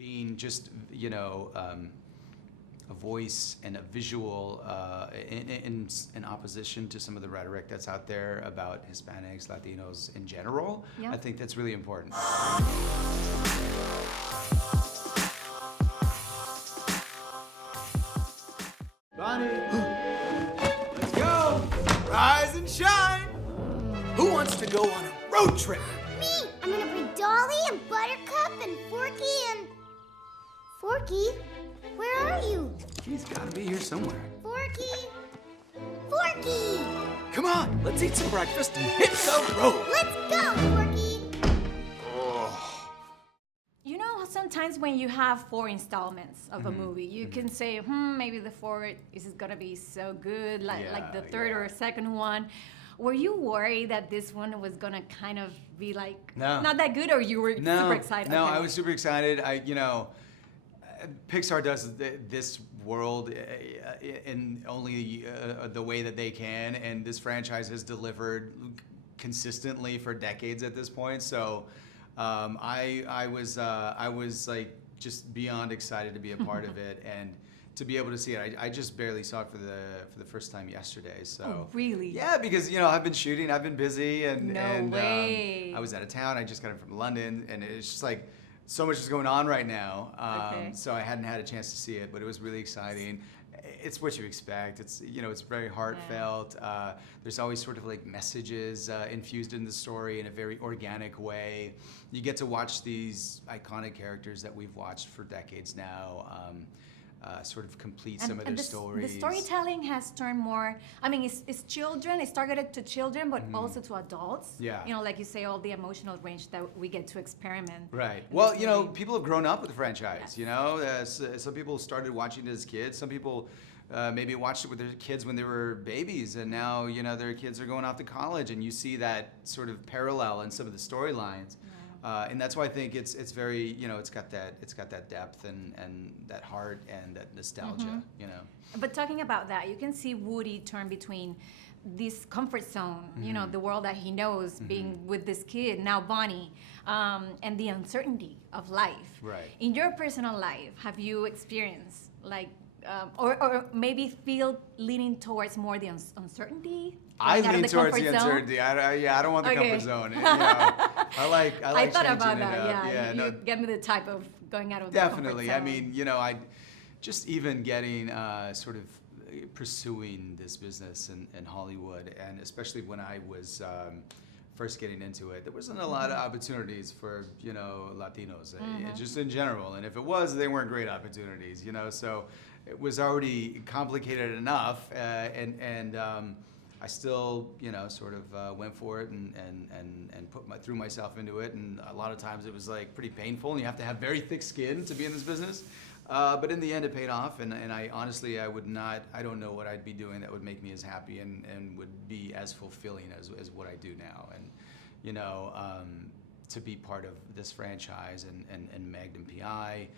being just, a voice and a visual in opposition to some of the rhetoric that's out there about Hispanics, Latinos in general. Yeah. I think that's really important. Bonnie, let's go! Rise and shine! Who wants to go on a road trip? Me! I'm gonna bring Dolly and Buttercup and Forky and... Forky? Where are you? He's gotta be here somewhere. Forky! Forky! Come on, let's eat some breakfast and hit the road! Let's go, Forky! You know, sometimes when you have 4 installments of a movie, you can say, maybe the 4th is gonna be so good, like the third or second one. Were you worried that this one was gonna kind of be like not that good, or you were super excited? No, Okay. I was super excited. Pixar does this world in only the way that they can, and this franchise has delivered consistently for decades at this point. So I was like just beyond excited to be a part of it and to be able to see it. I just barely saw it for the first time yesterday. So Oh, really? Yeah, because I've been shooting, I've been busy, and way. I was out of town. I just got in from London, and it's just like so much is going on right now. Okay. So I hadn't had a chance to see it, but it was really exciting. It's what you expect. It's it's very heartfelt. There's always sort of like messages infused in the story in a very organic way. You get to watch these iconic characters that we've watched for decades now. Sort of complete some of their stories. The storytelling has turned more, it's children, it's targeted to children, but also to adults. Yeah. Like you say, all the emotional range that we get to experiment. Right. Well, people have grown up with the franchise, some people started watching it as kids. Some people maybe watched it with their kids when they were babies, and now, their kids are going off to college, and you see that sort of parallel in some of the storylines. And that's why I think it's very, it's got that depth and that heart and that nostalgia, But talking about that, you can see Woody turn between this comfort zone, the world that he knows, being with this kid, now Bonnie, and the uncertainty of life. Right. In your personal life, have you experienced or maybe feel leaning towards more the uncertainty? I Going out of lean the towards the comfort zone? uncertainty. I don't want the Okay. comfort zone. I like I thought changing about it that. up. Yeah, no, you get me the type of going out of the definitely. comfort I zone. mean, I just even getting sort of pursuing this business in Hollywood, and especially when I was first getting into it, there wasn't a lot of opportunities for Latinos, just in general. And if it was, they weren't great opportunities. So it was already complicated enough, and I still, sort of went for it and threw myself into it. And a lot of times it was like pretty painful, and you have to have very thick skin to be in this business. But in the end, it paid off, and I honestly, I don't know what I'd be doing that would make me as happy and would be as fulfilling as what I do now. And, to be part of this franchise and Magnum PI,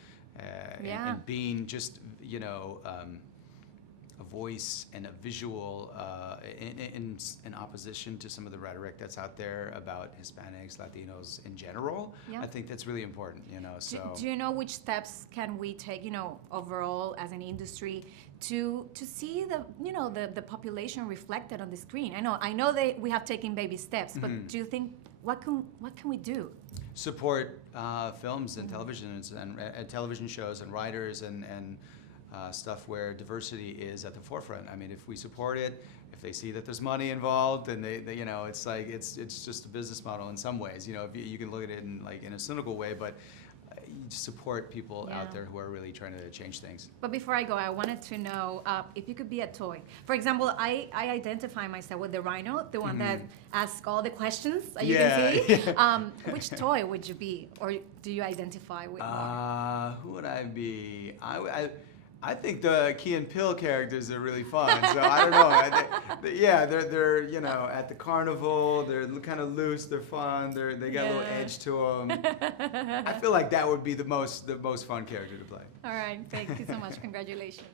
and being just, a voice and a visual in opposition to some of the rhetoric that's out there about Hispanics, Latinos in general. Yeah. I think that's really important, so. Do you know which steps can we take, overall as an industry to see the population reflected on the screen? I know that we have taken baby steps, but do you think what can we do? Support films and television and television shows and writers and stuff where diversity is at the forefront. I mean, if we support it, if they see that there's money involved, then they it's like it's just a business model in some ways. If you can look at it in a cynical way, but you just support people out there who are really trying to change things. But before I go, I wanted to know if you could be a toy. For example, I identify myself with the rhino, the one that asks all the questions that you can see. Which toy would you be, or do you identify with? Who would I be? I think the Key and Peele characters are really fun. So I don't know. They're at the carnival. They're kind of loose. They're fun. They got a little edge to them. I feel like that would be the most fun character to play. All right. Thank you so much. Congratulations.